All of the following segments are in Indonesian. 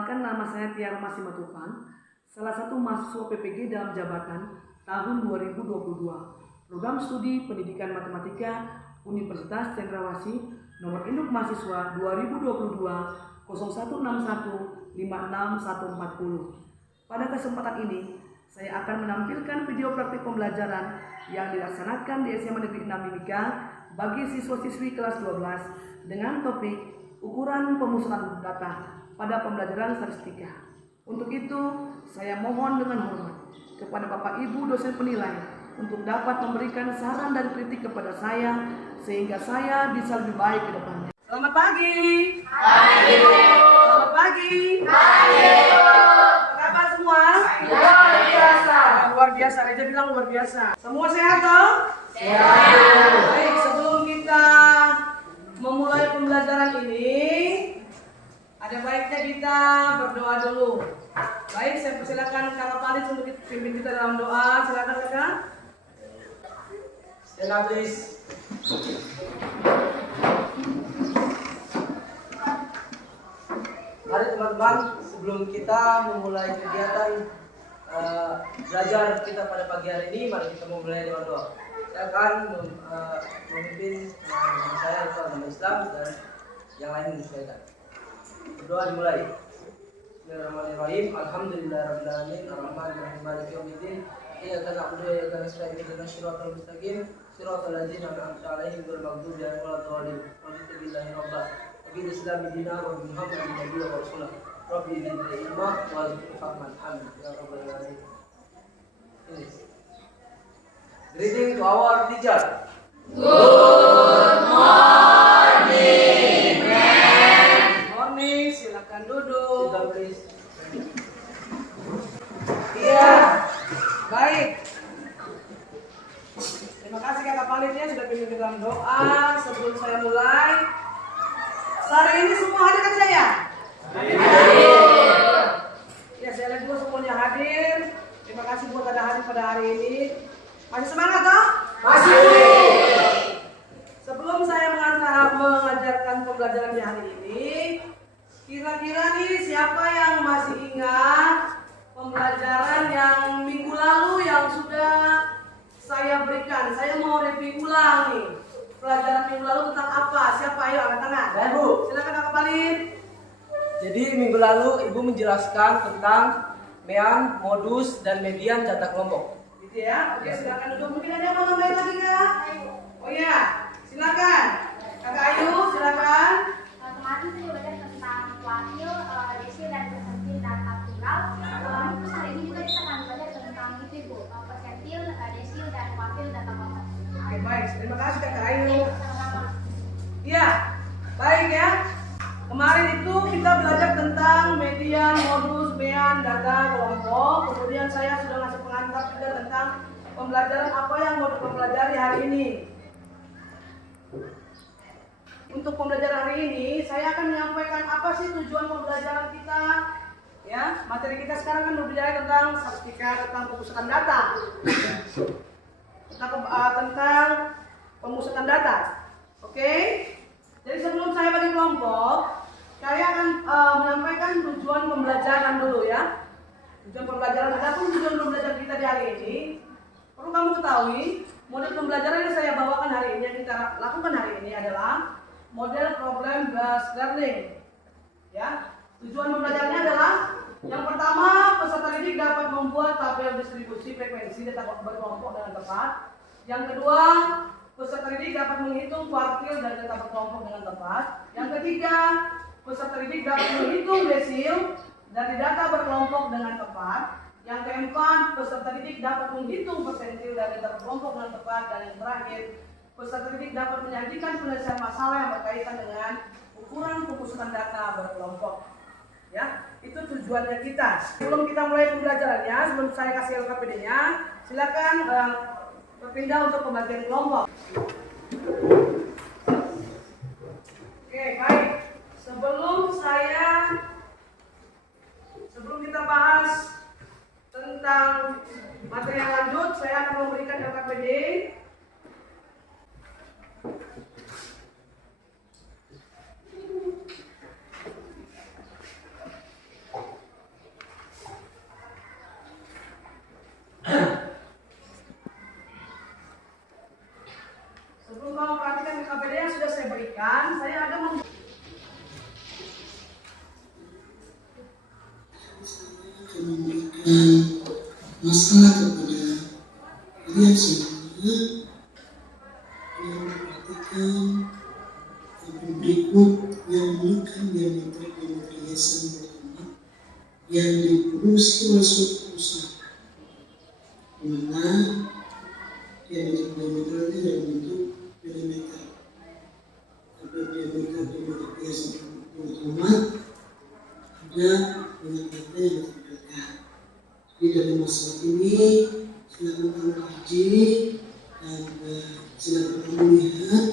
Perkenalkan, nama saya Tiara Simatupang, salah satu mahasiswa PPG dalam jabatan tahun 2022. Program Studi Pendidikan Matematika Universitas Cendrawasih, nomor induk mahasiswa 2022 0161 56140. Pada kesempatan ini, saya akan menampilkan video praktik pembelajaran yang dilaksanakan di SMA Negeri 6 Mimika bagi siswa-siswi kelas 12 dengan topik ukuran pemusatan data pada pembelajaran statistika. Untuk itu, saya mohon dengan hormat kepada Bapak Ibu dosen penilai untuk dapat memberikan saran dan kritik kepada saya sehingga saya bisa lebih baik ke depannya. Selamat pagi. Pagi. Selamat pagi. Pagi. Apa kabar semua? Luar biasa. Luar biasa. Aja bilang luar biasa. Semua sehat toh? Sehat. Baik, sebelum kita memulai pembelajaran ini, ada baiknya kita berdoa dulu. Baik, saya persilakan Kakak Palis untuk pimpin kita dalam doa. Silakan Kakak. Stand up, please. Mari teman-teman, sebelum kita memulai kegiatan belajar kita pada pagi hari ini, mari kita memulai dengan doa. Saya akan memimpin saya itu agama Islam dan yang lain menyesuaikan. Berdoa dimulai. Bismillahirrahmanirrahim. Alhamdulillahirabbil alamin. Arrahmanirrahim. Maliki yaumiddin. Iyyaka na'budu wa iyyaka nasta'in. Ihdinas siratal mustaqim. Siratal ladzina an'amta 'alaihim ghairil maghdubi 'alaihim waladdallin. Raditu billahi rabban. Wa bil islami dinan wa bi Muhammadin nabiyyan wa rasulah. Rabbi zidni ilma wa zidni fahman. Amin. Ya rabbal alamin. Greeting to our teacher. Good morning, friends. Morning, silakan duduk. Sit down, please. Iya, baik. Terima kasih Kakak Palisnya sudah pimpin dalam doa. Sebelum saya mulai, sore ini semua hadir kan saya? Hadir. Ya, saya lihat juga semuanya hadir. Terima kasih buat ada hadir pada hari ini. Masih semangat toh? Masih. Sebelum saya mengajarkan pembelajaran di hari ini, kira-kira nih siapa yang masih ingat pembelajaran yang minggu lalu yang sudah saya berikan? Saya mau review ulang nih. Pelajaran minggu lalu tentang apa? Siapa? Ayo angkat tangan. Saya, Bu. Silakan Kakak Palin. Jadi minggu lalu Ibu menjelaskan tentang mean, modus, dan median data kelompok. Gitu ya. Oke, silakan duduk. Mungkin ada yang mau nambahin lagi Kak? Oh iya, silakan. Kakak Ayu, silakan. Kemarin saya belajar tentang wakil, desil, dan persentil data plural. Terus hari ini juga kita akan belajar tentang itu Ibu, persentil, desil, dan wakil data kelompok. Oke, baik. Terima kasih Kakak Ayu. Iya, baik ya. Kemarin itu kita belajar tentang median, modus, mean, data kelompok. Kemudian saya sudah ngasih pengantar juga tentang pembelajaran apa yang mau dipelajari hari ini. Untuk pembelajaran hari ini, saya akan menyampaikan apa sih tujuan pembelajaran kita. Ya, materi kita sekarang kan berbicara tentang statistika, tentang pemusatan data, tentang pemusatan data. Oke? Jadi sebelum saya bagi kelompok, saya akan menyampaikan tujuan pembelajaran dulu ya. Tujuan pembelajaran, adapun tujuan pembelajaran kita di hari ini, perlu kamu ketahui, model pembelajaran yang saya bawakan hari ini, yang kita lakukan hari ini adalah model problem based learning. Ya, tujuan pembelajarannya adalah yang pertama, peserta didik dapat membuat tabel distribusi frekuensi data berkelompok dengan tepat. Yang kedua, peserta didik dapat menghitung kuartil dan data berkelompok dengan tepat. Yang ketiga, peserta didik dapat menghitung desil dari data berkelompok dengan tepat. Yang keempat, peserta didik dapat menghitung persentil dari data berkelompok dengan tepat. Dan yang terakhir, peserta didik dapat menyajikan penyelesaian masalah yang berkaitan dengan ukuran pemusatan data berkelompok. Ya, itu tujuannya kita. Sebelum kita mulai pembelajarannya, sebelum saya kasih LKPD-nya, silakan berpindah untuk pembagian kelompok. Oke, baik. Sebelum kita bahas tentang materi yang lanjut, saya akan memberikan LKPD. berikan, saya ada memberikan masalah kepada kalian semua yang memperhatikan tabel berikut yang menekan diameter hiasan berlima yang diproduksi oleh suatu perusahaan, di mana diameter dalam bentuk milimeter. Tabel diameter hiasan utama ada banyak data yang ditampilkan. Jadi dari masalah ini silakan kamu kaji dan silakan kamu lihat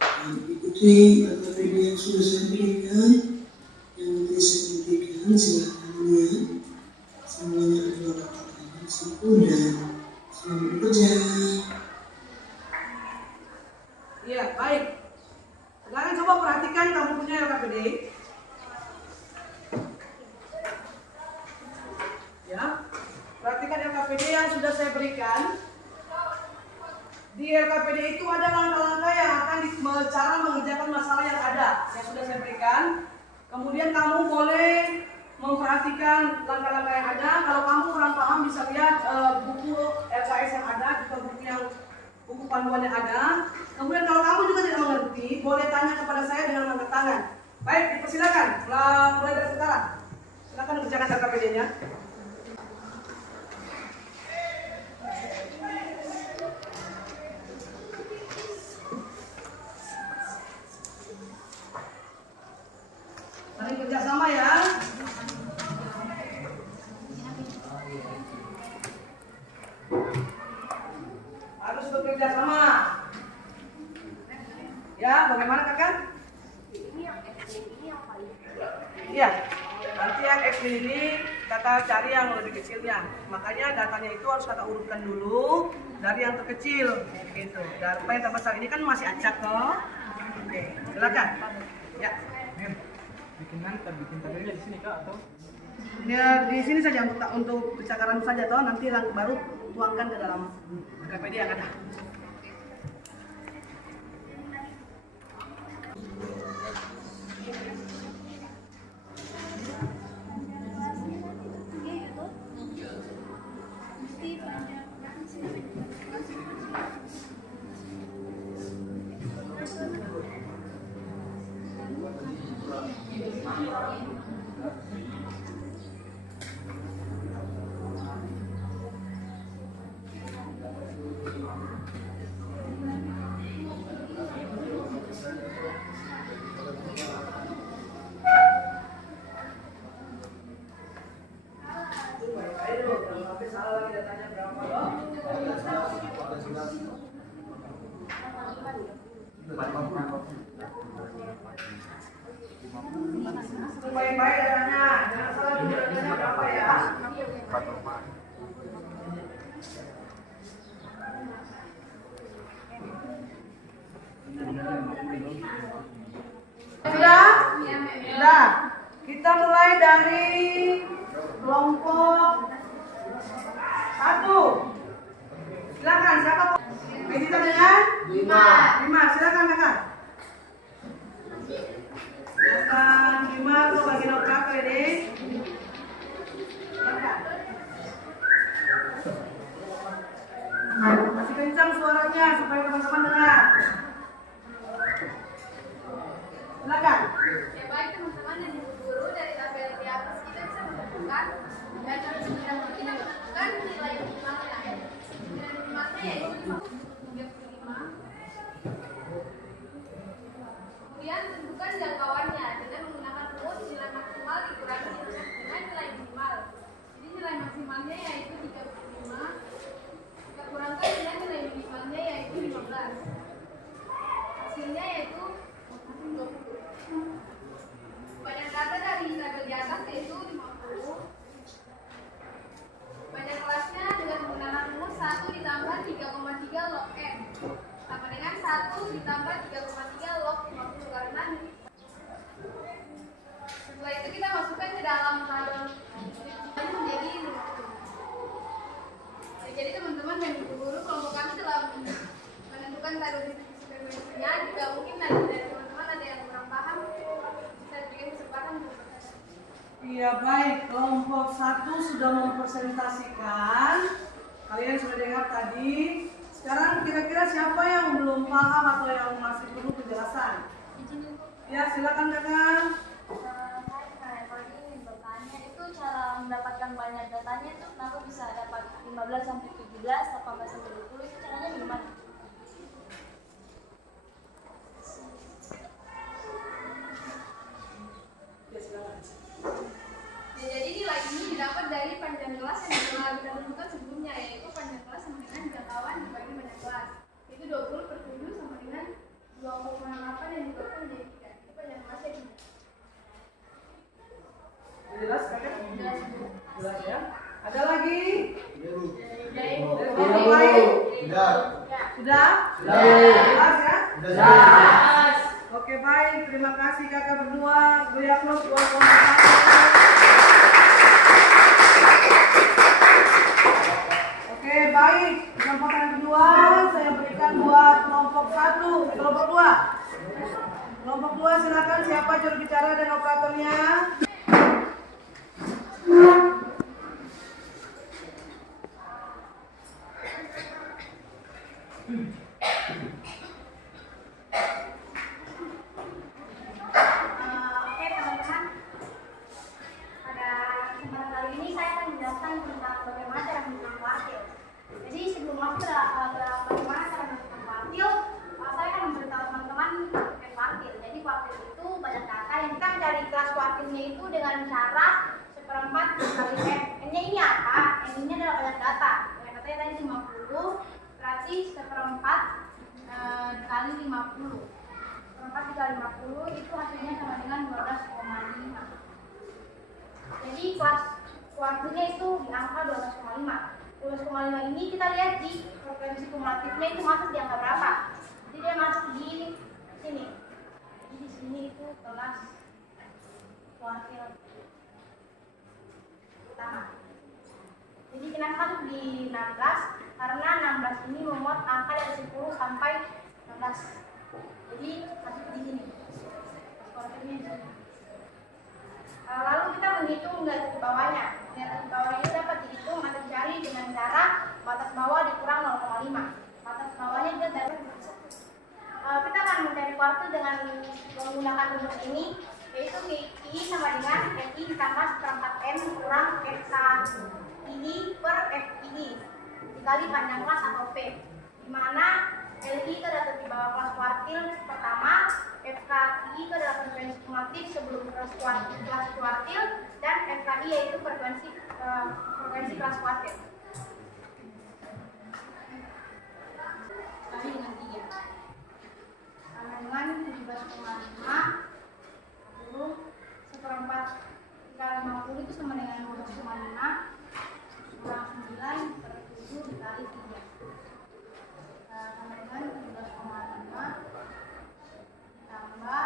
dan ikuti AKPD yang sudah saya berikan, yang nanti saya berikan. Silakan lihat semuanya adalah kata-kata sempurna dan selamat bekerja. Iya, baik. Sekarang coba perhatikan kamu punya LKPD. Ya, perhatikan LKPD yang sudah saya berikan. Di LKPD itu ada langkah-langkah yang akan cara mengerjakan masalah yang ada yang sudah saya berikan. Kemudian kamu boleh memperhatikan langkah-langkah yang ada. Kalau kamu kurang paham bisa lihat buku LKS yang ada, juga buku panduan yang ada. Kemudian kalau kamu juga tidak mengerti, boleh tanya kepada saya dengan angkat tangan. Baik, dipersilakan. Mulai dari sekarang. Silakan kerjakan LKPD-nya. Saling kerjasama ya. Harus bekerja sama. Ya, bagaimana kakak? Iya, nanti yang X ini kakak cari yang lebih kecilnya. Makanya datanya itu harus kakak urutkan dulu dari yang terkecil, gitu. Dan apa yang terbesar ini kan masih acak kok. Oke, silakan. Ya. Bikin tabelnya di sini kak atau? Ya, di sini saja untuk percakapan saja toh, nanti baru tuangkan ke dalam KPD yang ada. Baik-baik datanya, jangan salah dulu datanya berapa ya. Sudah? Sudah. Kita mulai dari kelompok 1. Silakan, siapa? Medita dengan 5. Silakan kakak. Silakan 5 atau bagian berapa ini? Silakan. Masih kencang suaranya supaya teman-teman dengar. Silakan. Ya baik teman-teman dan ibu guru, dari tabel di atas kita bisa menentukan dan harus kita menentukan nilai minimalnya. Nilai minimalnya yaitu 35. Kemudian tentukan jangkauannya dengan menggunakan rumus nilai maksimal dikurangi dengan nilai minimal. Jadi nilai maksimalnya yaitu 35. Kita kurangkan dengan nilai minimalnya yaitu 15. Hasilnya yaitu 20. Banyak data dari tabel di atas yaitu 50. Banyak kelasnya dengan menggunakan rumus 1 ditambah 3,3 log n sama dengan 1 ditambah 3,3 log 50 karena setelah itu kita masukkan ke dalam tabel menjadi 50. Jadi teman-teman dan guru kelompok kami telah menentukan tabel distribusi frekuensinya. Jika mungkin dari Iya baik, kelompok 1 sudah mempresentasikan. Kalian sudah dengar tadi. Sekarang kira-kira siapa yang belum paham atau yang masih perlu penjelasan? Ya silakan kakak. Kalau ini bertanya itu cara mendapatkan banyak datanya itu kenapa bisa dapat 15 sampai 17, 18 sampai 20 itu caranya gimana? Ya silakan. Ya, jadi nilai ini didapat dari panjang kelas yang telah kita tentukan sebelumnya, yaitu panjang kelas sama dengan jangkauan dibagi panjang kelas. Itu 20 per 7 sama dengan 2,8 yang dibagi menjadi 3. Itu panjang kelasnya 3. Jelas kakak? Jelas. Jelas ya. Ada lagi? Dari Dari kelompok lain? Sudah. Sudah? Sudah. Jelas ya? Sudah. Oke baik, terima kasih kakak berdua. Beri aplaus buat kelompok 1. Oke baik, kesempatan kedua saya berikan buat kelompok 1, kelompok 2. Kelompok 2 silakan, siapa juru bicara dan operatornya? Oke teman-teman, pada kesempatan kali ini saya akan menjelaskan tentang bagaimana cara menggunakan kuartil. Jadi sebelum masuk ke bagaimana cara menggunakan kuartil, saya akan memberitahu teman-teman tentang kuartil. Jadi kuartil itu banyak data yang kita mencari kelas kuartilnya itu dengan cara 1/4 kali n. N-nya ini apa? N ini adalah banyak data. Banyak datanya tadi 50, berarti 1/4 kali 50. 4 dikali 50 itu hasilnya sama dengan 12,5. Jadi kelas kuartilnya itu di angka 12,5. 12,5 ini kita lihat di frekuensi kumulatifnya itu masuk di angka berapa. Jadi dia masuk di sini. Jadi di sini itu kelas kuartil utama. Jadi kenapa masuk di 16? Karena 16 ini memuat angka dari 10 sampai 16. Jadi masuk di sini. Kuartilnya di sini. Lalu kita menghitung nilai di bawahnya. Nilai di bawahnya itu dapat dihitung atau dicari dengan cara batas bawah dikurang 0,5. Batas bawahnya kita dapat kita akan mencari kuartil dengan menggunakan rumus ini, yaitu I sama dengan FI ditambah 1/4N kurang FKI per FI dikali panjang kelas atau P, di mana LI itu adalah di bawah kelas kuartil pertama, FKI itu adalah frekuensi kumulatif sebelum kelas kuartil, dan FKI yaitu frekuensi kelas kuartil. Kali dengan 3 sama dengan 17,5 lalu 1/4 dikali 50 itu sama dengan 12,5 kurang 9 per 7 dikali 3 sama dengan 17,5 ditambah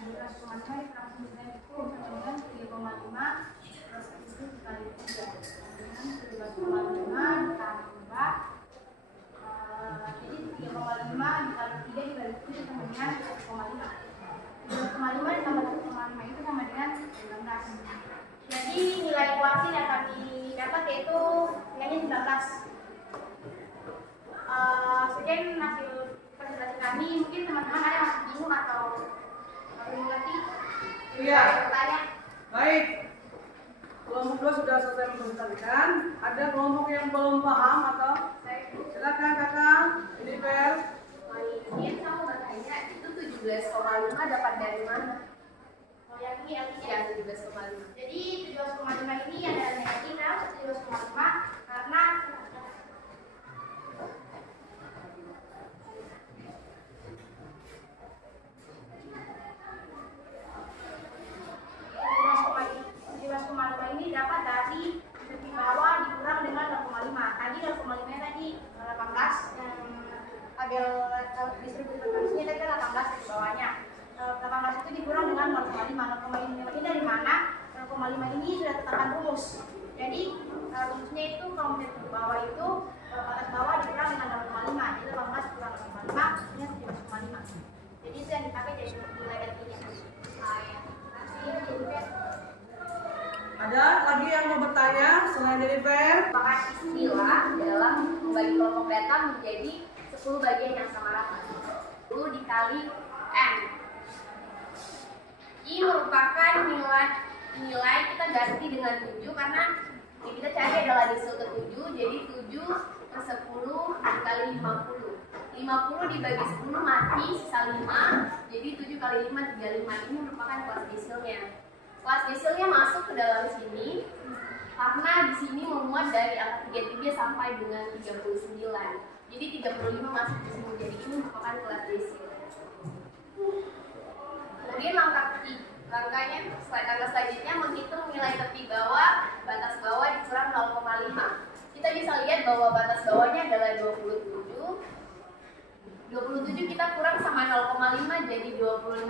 11,5 dikurang 9 itu sama dengan 3,5 plus 7 dikali 3 sama dengan 17,5 ditambah jadi 3,5 dikali 3 dikali 7 sama dengan 1,5. 3,5 ditambah 1,5 itu sama dengan 19. Jadi nilai kuartil yang akan didapat yaitu nilainya 19. Sekian hasil presentasi kami. Mungkin teman-teman ada yang masih bingung atau belum mengerti? Iya. Bertanya. Baik. Kelompok 2 sudah selesai mempresentasikan. Ada kelompok yang belum paham atau? Silakan kakak. Ini Per. Ini kamu bertanya, itu 17,5 dapat dari mana? Oh, yang ini Ya, 17,5. Jadi 17,5 ini ada negatifnya 17,5 karena ini dapat dari di bawah dikurang dengan 0,5. Tadi 0,5 tadi 18 yang tabel distribusi frekuensinya tadi kan 18 di bawahnya. 18 itu dikurang dengan 0,5. 0,5 ini dari mana? 0,5 ini sudah tetapkan rumus. Jadi rumusnya itu kalau di bawah itu batas bawah dikurang dengan 0,5. Jadi 18 kurang 0,5 ini 17,5. Jadi itu yang dipakai jadi nilai gantinya. Nah, ya. Jadi membagi kelompok data menjadi 10 bagian yang sama rata. 10 dikali N. I merupakan nilai kita ganti dengan 7 karena yang kita cari adalah desil ke-7, jadi 7 per 10 dikali 50. 50 dibagi 10 mati, sisa 5, jadi 7 kali 5, 35. Ini merupakan kelas desilnya. Kelas desilnya masuk ke dalam sini karena di sini memuat dari angka 33 sampai dengan 39. Jadi 35 masuk di sini, jadi ini merupakan kelas desil. Kemudian langkah selanjutnya menghitung nilai tepi bawah, batas bawah dikurang 0,5. Kita bisa lihat bahwa batas bawahnya adalah 27. 27 kita kurang sama 0,5 jadi 26,5.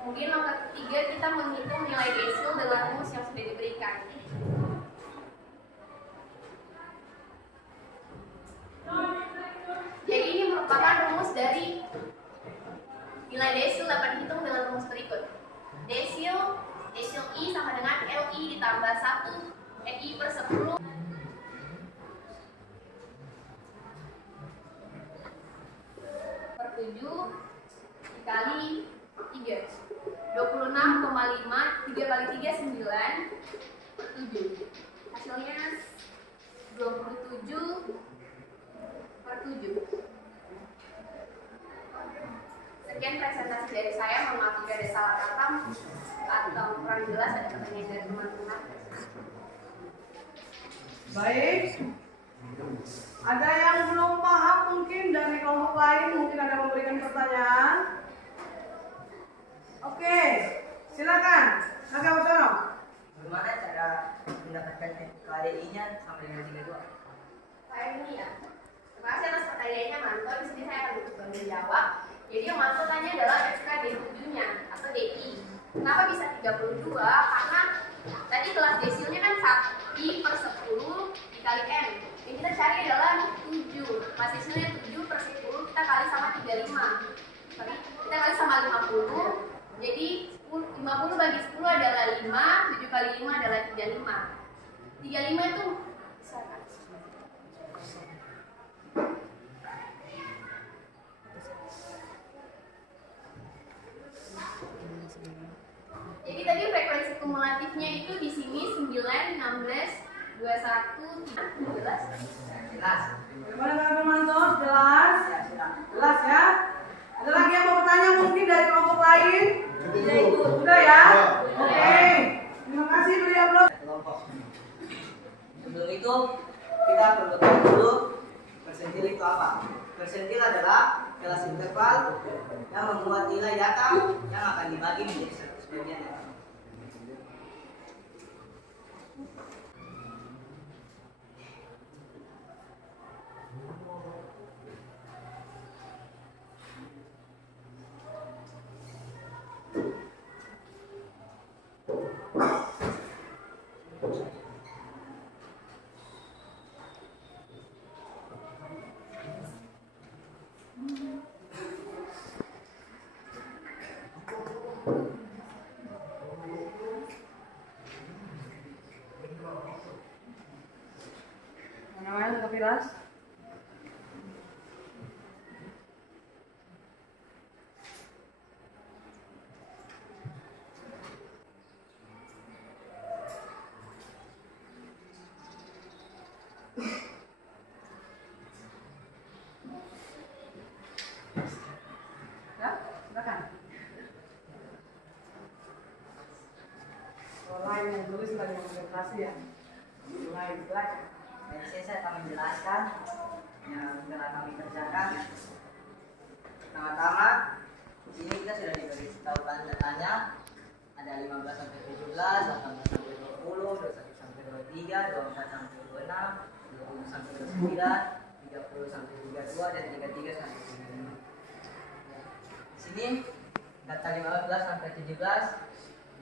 Kemudian langkah ketiga kita menghitung nilai desil dengan rumus yang sudah diberikan. Jadi ini merupakan rumus dari nilai desil dapat dihitung dengan rumus berikut. Desil I sama dengan LI ditambah 1 NI per 10 per 7 dikali 3. 26,5, 3 kali 3 9 per 7. Hasilnya 27 per 7. Sekian presentasi dari saya. Mohon maaf jika ada salah kata atau kurang jelas. Ada pertanyaan dari teman-teman? Baik. Ada yang belum paham mungkin dari kelompok lain, mungkin ada memberikan pertanyaan. Oke, silakan. Kakak Utono. Bagaimana cara mendapatkan KDI-nya sama dengan 32? Kayak ini ya. Terima kasih atas pertanyaannya Manto. Di sini saya akan menjawab. Jadi yang Manto tanya adalah FKD7-nya atau DI. Kenapa bisa 32? Karena tadi kelas desilnya kan 1 per 10 dikali N. Yang kita cari adalah 7. Kelas desilnya 7 per 10 kita kali sama 35. Sorry, kita kali sama 50. Jadi 50 bagi 10 adalah 5, 7 kali 5 adalah 35. 35 itu bisa kan? Jadi tadi frekuensi kumulatifnya itu di sini 9, 16, 21, 13. Jelas. Bagaimana Kakak Manto? Jelas? Ya, sudah. Jelas ya? Ada lagi yang mau bertanya mungkin dari kelompok lain? Tidak ikut. Sudah ya? Oke. Terima kasih, beri aplaus. Kelompok. Sebelum itu kita perlu tahu dulu persentil itu apa. Persentil adalah kelas interval yang memuat nilai data yang akan dibagi menjadi satu sebagian. Namanya Kak Firas. Ya, silakan. Orang yang tulis lagi presentasi ya. Mulai silakan. Dari sini saya akan menjelaskan yang telah kami kerjakan. Pertama-tama, di sini kita sudah diberi tahukan datanya. Ada 15 sampai 17, 18 sampai 20, 21 sampai 23, 24 sampai 26, 20 sampai 29, 30 sampai 32, dan 33 sampai 35. Di sini data 15 sampai 17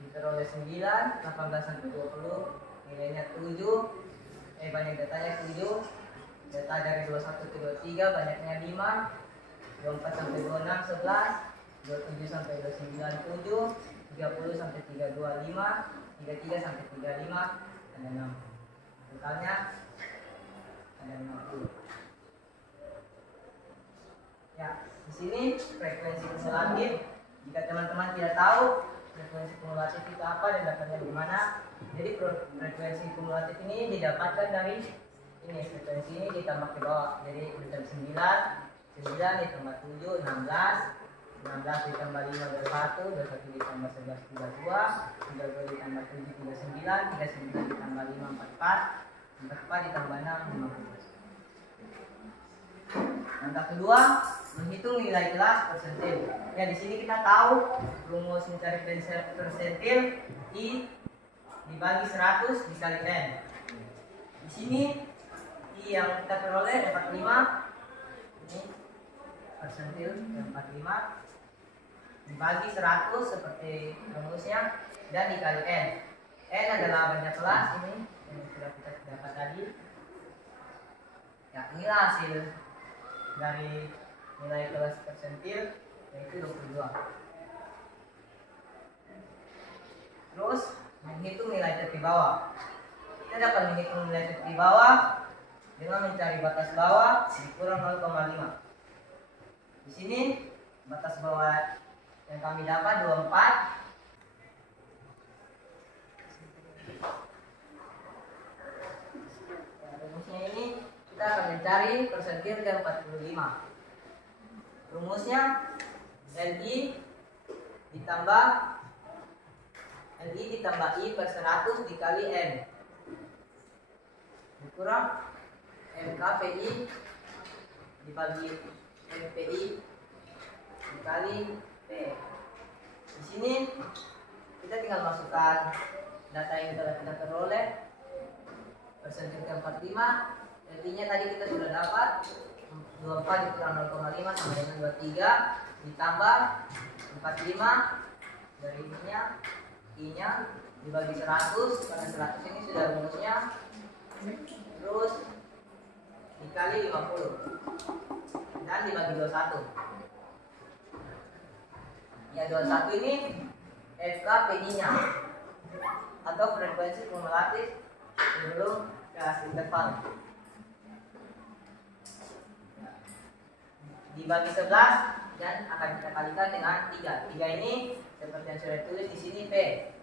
diperoleh 9, 18 sampai 20, nilainya 7. Banyak datanya 7. Data dari 21 ke 23 banyaknya 5. 24 sampai 26 11. 27 sampai 29 7. 30 sampai 32 5. 33 sampai 35 ada 6. Totalnya ada sini frekuensi kumulatif. Jika teman-teman tidak tahu frekuensi kumulatif itu apa dan dapatnya di mana, jadi frekuensi kumulatif ini didapatkan dari ini, frekuensi ini ditambah ke bawah. Jadi dari 9 ditambah 7, 16 ditambah 5, 21 ditambah 11, 32 ditambah 7, 39 ditambah 5, 44 ditambah 6, 15. Langkah kedua, menghitung nilai kelas persentil. Ya, di sini kita tahu rumus mencari persentil I dibagi 100 dikali N. Di sini I yang kita peroleh 45. Ini persentil 45 dibagi 100 seperti rumusnya dan dikali N. N adalah banyak kelas ini yang sudah kita dapat tadi. Ya, inilah hasil dari nilai kelas persentil, yaitu 22. Terus menghitung nilai tepi bawah. Kita dapat menghitung nilai tepi bawah dengan mencari batas bawah dikurang 0,5. Di sini batas bawah yang kami dapat 24. Rumusnya ini kita akan mencari persentil ke 45. Rumusnya LI ditambah I per 100 dikali N dikurang MKPI dibagi MPI dikali P. Di sini kita tinggal masukkan data yang telah kita peroleh. Persentil ke 45, artinya tadi kita sudah dapat 24 dikurang 0,5 sama dengan 23 ditambah 45 dari I-nya dibagi 100, karena 100 ini sudah rumusnya, terus dikali 50 dan dibagi 21. Ya, 21 ini FKPI-nya atau frekuensi kumulatif sebelum kelas interval. Dibagi 11 dan akan kita kalikan dengan 3. 3 ini seperti yang sudah ditulis di sini P.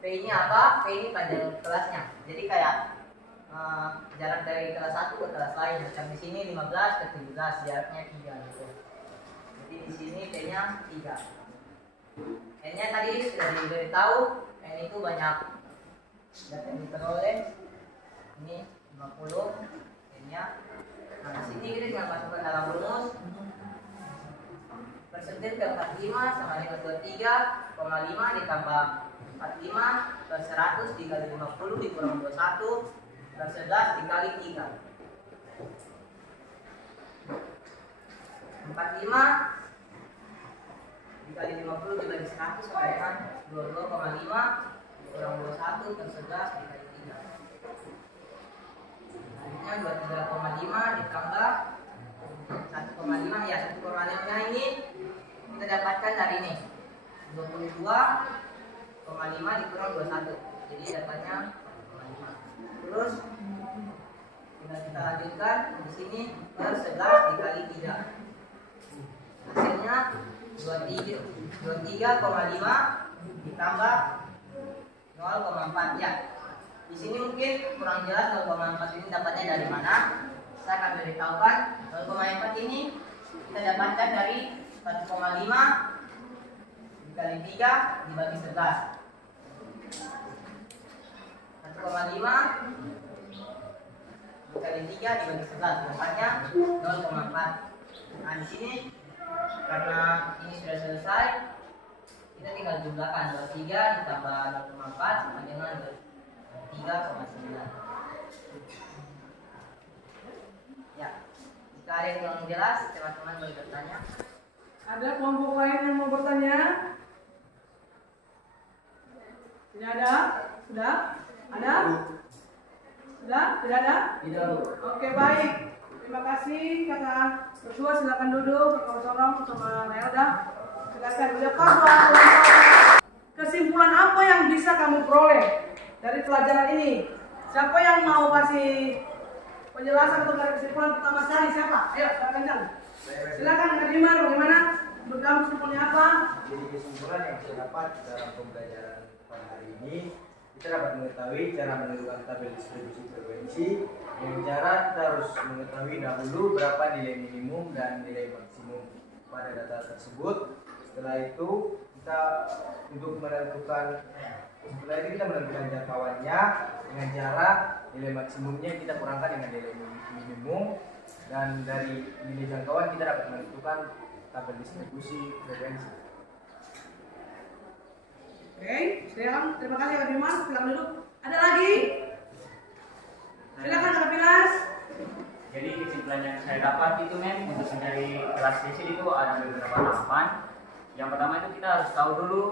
P ini apa? P ini panjang kelasnya. Jadi kayak jarak dari kelas 1 ke kelas lain. Macam di sini 15 ke 17 jaraknya 3 gitu. Jadi di sini P-nya 3. N-nya tadi sudah diberitahu, N itu banyak data yang diperoleh. Ini 50 N-nya. Nah, di sini kita tinggal masukkan dalam rumus. Persentil ke 45 sama dengan 23,5 ditambah 45 per 100 dikali 50 dikurang 21 per 11 dikali 3. 45 dikali 50 dibagi 100 sama dengan 22,5 dikurang 21 per 11 dikali 3. Akhirnya 23,5 ditambah 1,5, ya 1,5 nya ini kita dapatkan dari ini 22,5 dikurang 21, jadi dapatnya 1,5. Terus kita lanjutkan di sini per 11 dikali 3, hasilnya 23,5 ditambah 0,4. Ya, di sini mungkin kurang jelas 0,4 ini dapatnya dari mana. Saya akan beritahukan 0,4 ini kita dapatkan dari 1,5 dikali 3 dibagi 11. 1,5 dikali 3 dibagi 11 dapatnya 0,4. Nah, di sini karena ini sudah selesai, kita tinggal jumlahkan 23 ditambah 0,4 sama dengan 3,9. Ya, jika ada yang kurang jelas, teman-teman boleh bertanya. Ada kelompok lain yang mau bertanya? Tidak ada? Sudah? Ada? Sudah? Tidak ada? Tidak, Bu. Oke, baik. Terima kasih kakak berdua, silakan duduk. Kakak Sorong sama Nelda, silakan. Udah paham? Kesimpulan apa yang bisa kamu peroleh dari pelajaran ini? Siapa yang mau kasih penjelasan untuk dari kesimpulan pertama sekali? Siapa? Ayo, silakan. Silakan, Kak Dimar, bagaimana? Menurut kamu kesimpulannya apa? Jadi kesimpulan yang saya dapat dalam pembelajaran pada hari ini, kita dapat mengetahui cara menentukan tabel distribusi frekuensi. Dengan cara kita harus mengetahui dahulu berapa nilai minimum dan nilai maksimum pada data tersebut. Setelah itu kita menentukan jangkauannya dengan cara nilai maksimumnya kita kurangkan dengan nilai minimum, dan dari nilai jangkauan kita dapat menentukan tabel distribusi frekuensi. Oke, silakan. Terima kasih Kak Dimas. Silakan duduk. Ada lagi? Silakan Kak Pilas. Jadi kesimpulan yang saya dapat itu untuk mencari kelas desil itu ada beberapa tahapan. Yang pertama itu kita harus tahu dulu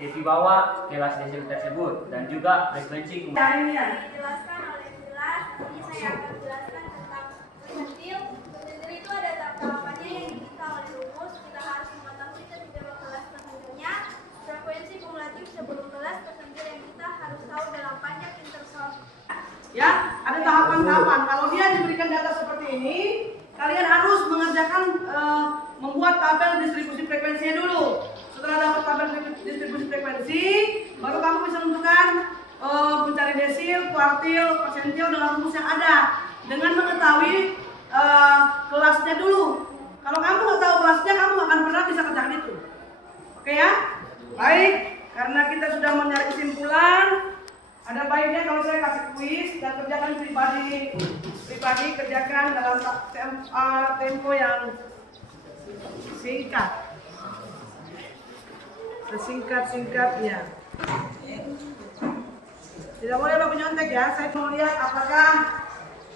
TV bawah kelas desil tersebut dan juga frekuensi. Dijelaskan oleh Pilas, ini saya akan jelaskan tentang persentil. Persentil itu ada tahapannya yang diminta oleh rumus. Kita harus mengetahui terlebih kelas persentilnya. Frekuensi kumulatif sebelum kelas persentil yang kita harus tahu dalam panjang interval. Ya, ada tahapan-tahapan. Kalau dia diberikan data seperti ini, kalian harus mengerjakan membuat tabel distribusi frekuensinya dulu. Setelah dapat tabel distribusi frekuensi, baru kamu bisa menentukan mencari desil, kuartil, persentil dengan rumus yang ada. Dengan mengetahui kelasnya dulu. Kalau kamu nggak tahu kelasnya, kamu nggak akan pernah bisa kerjakan itu. Oke ya? Baik, karena kita sudah mencari kesimpulan, ada baiknya kalau saya kasih kuis dan kerjakan pribadi kerjakan dalam tempo yang singkat, sesingkat-singkatnya. Tidak boleh baku nyontek ya. Saya mau lihat apakah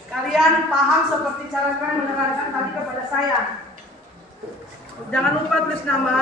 kalian paham seperti cara kalian menerangkan tadi kepada saya. Jangan lupa tulis nama.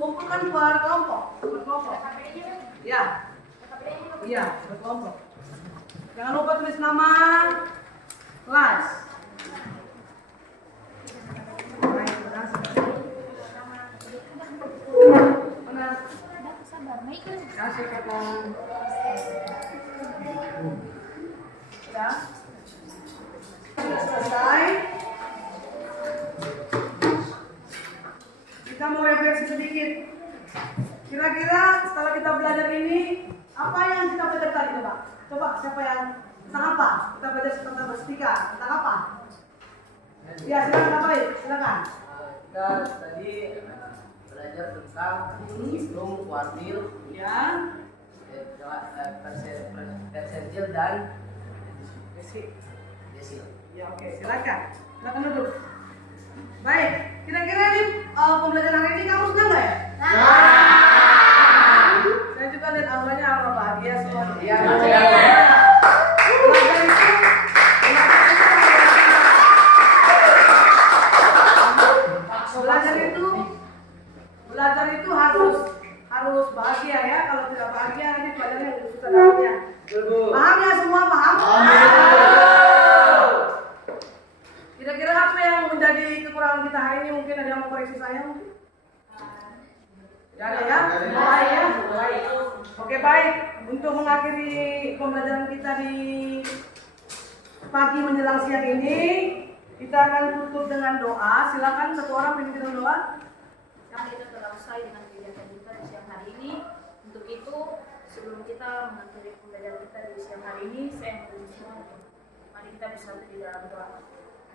Kumpulkan per kelompok. Ya. Iya, berkelompok. Jangan lupa tulis nama kelas. Kasih kakak. Ya. Sudah selesai. Kita mau refleksi sedikit. Kira-kira setelah kita belajar ini, apa yang kita belajar tadi, Pak? Coba siapa yang tentang apa? Kita belajar tentang berstika. Tentang apa? Ya, silakan Pak Baik. Silakan. Kita tadi belajar tentang hitung, kuartil, Ya. persentil dan desil. Ya, oke. Silakan. Silakan duduk. Baik. Kira-kira ini pembelajaran hari ini kamu senang nggak ya? Saya juga lihat auranya aura bahagia semua. Iya. Belajar itu harus bahagia ya. Kalau tidak bahagia nanti belajarnya susah dapatnya. Paham ya semua? Paham? Kira-kira apa yang menjadi kekurangan kita hari ini? Mungkin ada yang mau koreksi saya mungkin? Tidak ada ya? Baik ya? Baik. Oke, baik. Untuk mengakhiri pembelajaran kita di pagi menjelang siang ini, kita akan tutup dengan doa. Silakan satu orang pimpin doa. Kita telah selesai dengan kegiatan kita di siang hari ini. Untuk itu, sebelum kita mengakhiri pembelajaran kita di siang hari ini, saya mohon semua, mari kita bersatu di dalam doa.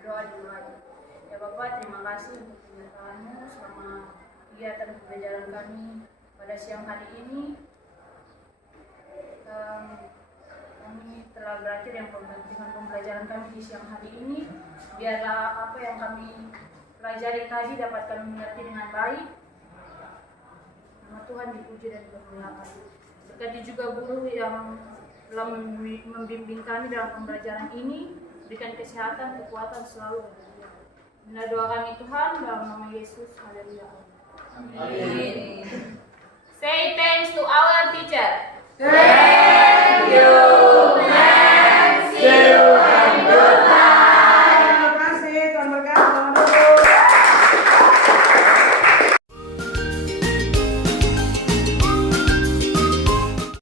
Doa dimulai. Ya Bapak, terima kasih untuk penyertaanmu selama kegiatan pembelajaran kami pada siang hari ini. Kami telah berakhir dengan pembelajaran kami di siang hari ini. Biarlah apa yang kami pelajari tadi dapat kami mengerti dengan baik. Nama Tuhan dipuji dan dimuliakan. Berkati juga guru yang telah membimbing kami dalam pembelajaran ini. Berikan kesehatan, kekuatan selalu. Inilah doa kami Tuhan dalam nama Yesus. Haleluya. Say thanks to our teacher. Thank